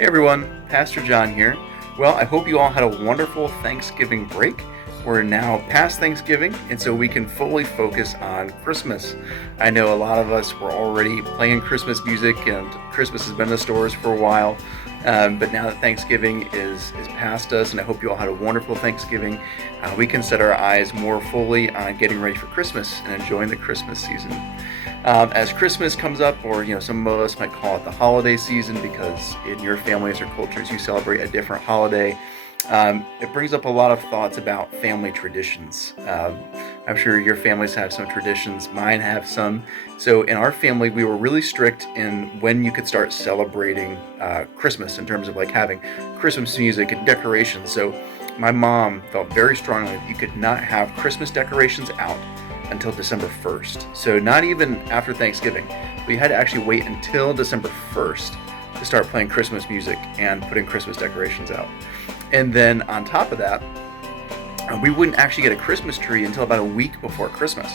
Hey everyone, Pastor John here. Well, I hope you all had a wonderful Thanksgiving break. We're now past Thanksgiving, and so we can fully focus on Christmas. I know a lot of us were already playing Christmas music, and Christmas has been in the stores for a while. But now that Thanksgiving is past us, and I hope you all had a wonderful Thanksgiving, we can set our eyes more fully on getting ready for Christmas and enjoying the Christmas season. As Christmas comes up, or some of us might call it the holiday season because in your families or cultures you celebrate a different holiday. It brings up a lot of thoughts about family traditions. I'm sure your families have some traditions. Mine have some. So in our family, we were really strict in when you could start celebrating Christmas in terms of like having Christmas music and decorations. So my mom felt very strongly that you could not have Christmas decorations out until December 1st. So not even after Thanksgiving. We had to actually wait until December 1st to start playing Christmas music and putting Christmas decorations out. And then on top of that, we wouldn't actually get a Christmas tree until about a week before Christmas.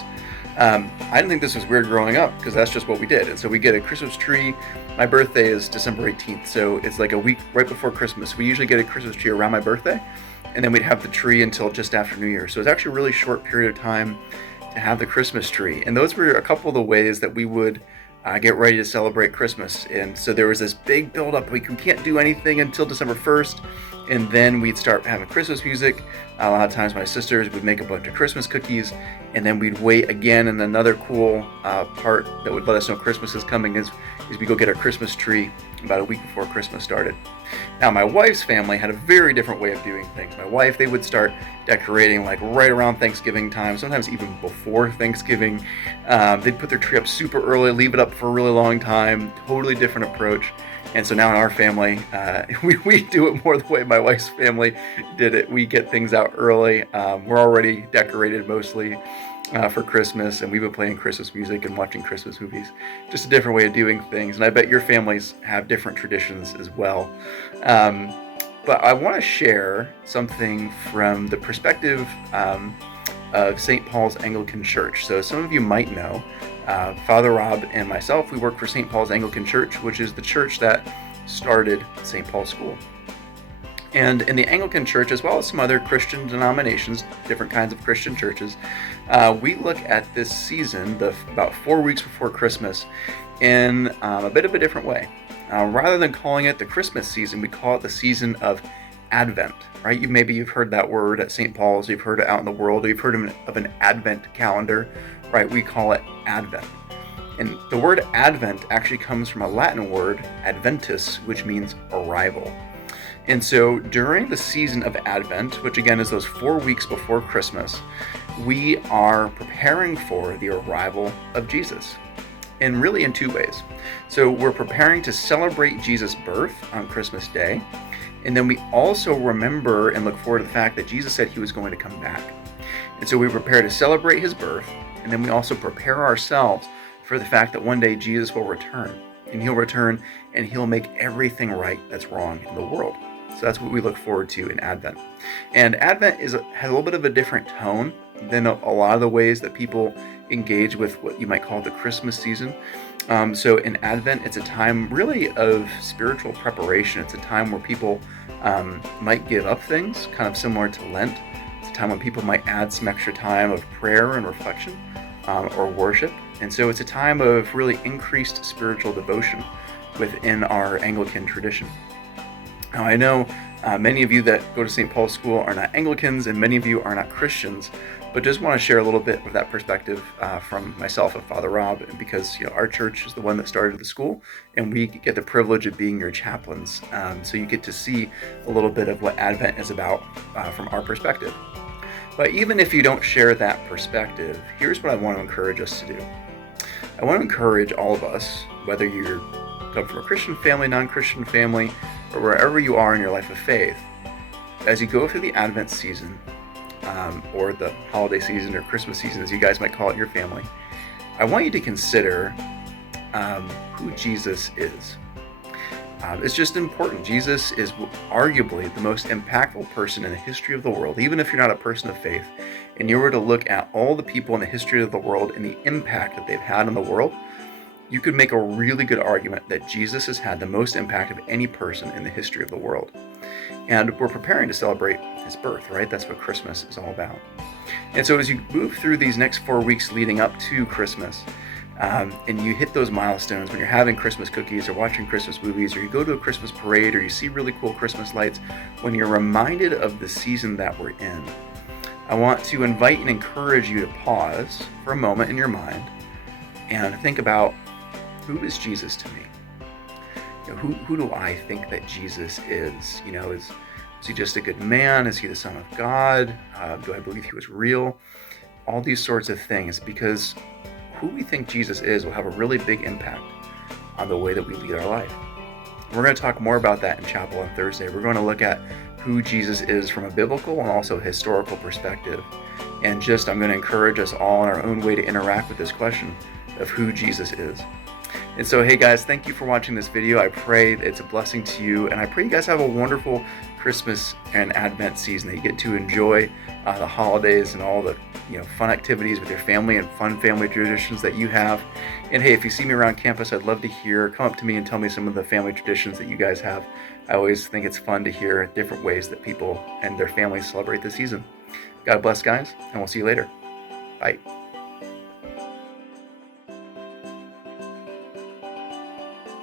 I didn't think this was weird growing up because that's just what we did. And so we get a Christmas tree. My birthday is December 18th, so it's like a week right before Christmas. We usually get a Christmas tree around my birthday, and then we'd have the tree until just after New Year. So it's actually a really short period of time to have the Christmas tree. And those were a couple of the ways that we would get ready to celebrate Christmas. And so there was this big buildup. We can't do anything until December 1st. And then we'd start having Christmas music. A lot of times my sisters would make a bunch of Christmas cookies. And then we'd wait again. And another cool part that would let us know Christmas is coming is we go get our Christmas tree about a week before Christmas started. Now, my wife's family had a very different way of doing things. My wife, they would start decorating like right around Thanksgiving time, sometimes even before Thanksgiving. They'd put their tree up super early, leave it up for a really long time, totally different approach. And so now in our family, we do it more the way my wife's family did it. We get things out early. We're already decorated mostly for Christmas, and we've been playing Christmas music and watching Christmas movies. Just a different way of doing things, and I bet your families have different traditions as well. But I want to share something from the perspective of St. Paul's Anglican Church. So some of you might know, Father Rob and myself, we work for St. Paul's Anglican Church, which is the church that started St. Paul's School. And in the Anglican Church, as well as some other Christian denominations, different kinds of Christian churches, we look at this season, about 4 weeks before Christmas, in a bit of a different way. Rather than calling it the Christmas season, we call it the season of Advent, right? Maybe you've heard that word at St. Paul's, you've heard it out in the world, or you've heard of an Advent calendar, right? We call it Advent. And the word Advent actually comes from a Latin word, adventus, which means arrival. And so during the season of Advent, which again is those 4 weeks before Christmas, we are preparing for the arrival of Jesus. And really in two ways. So we're preparing to celebrate Jesus' birth on Christmas Day. And then we also remember and look forward to the fact that Jesus said he was going to come back. And so we prepare to celebrate his birth. And then we also prepare ourselves for the fact that one day Jesus will return. And he'll return and he'll make everything right that's wrong in the world. So that's what we look forward to in Advent. And Advent has a little bit of a different tone than a lot of the ways that people engage with what you might call the Christmas season. So in Advent, it's a time really of spiritual preparation. It's a time where people might give up things, kind of similar to Lent. It's a time when people might add some extra time of prayer and reflection or worship. And so it's a time of really increased spiritual devotion within our Anglican tradition. Now, I know many of you that go to St. Paul's School are not Anglicans, and many of you are not Christians, but just want to share a little bit of that perspective from myself and Father Rob, because our church is the one that started the school, and we get the privilege of being your chaplains. So you get to see a little bit of what Advent is about from our perspective. But even if you don't share that perspective, here's what I want to encourage us to do. I want to encourage all of us, whether you come from a Christian family, non-Christian family, or wherever you are in your life of faith, as you go through the Advent season, or the holiday season or Christmas season, as you guys might call it in your family, I want you to consider who Jesus is. It's just important. Jesus is arguably the most impactful person in the history of the world, even if you're not a person of faith, and you were to look at all the people in the history of the world and the impact that they've had on the world. you could make a really good argument that Jesus has had the most impact of any person in the history of the world. And we're preparing to celebrate his birth, right? That's what Christmas is all about. And so as you move through these next 4 weeks leading up to Christmas, and you hit those milestones when you're having Christmas cookies or watching Christmas movies, or you go to a Christmas parade, or you see really cool Christmas lights, when you're reminded of the season that we're in, I want to invite and encourage you to pause for a moment in your mind and think about, who is Jesus to me? Who do I think that Jesus is? Is he just a good man? Is he the Son of God? Do I believe he was real? All these sorts of things, because who we think Jesus is will have a really big impact on the way that we lead our life. We're going to talk more about that in chapel on Thursday. We're going to look at who Jesus is from a biblical and also historical perspective. And I'm going to encourage us all in our own way to interact with this question of who Jesus is. And so, hey guys, thank you for watching this video. I pray it's a blessing to you, and I pray you guys have a wonderful Christmas and Advent season, that you get to enjoy the holidays and all the fun activities with your family and fun family traditions that you have. And hey, if you see me around campus, I'd love to hear. Come up to me and tell me some of the family traditions that you guys have. I always think it's fun to hear different ways that people and their families celebrate the season. God bless, guys, and we'll see you later. Bye.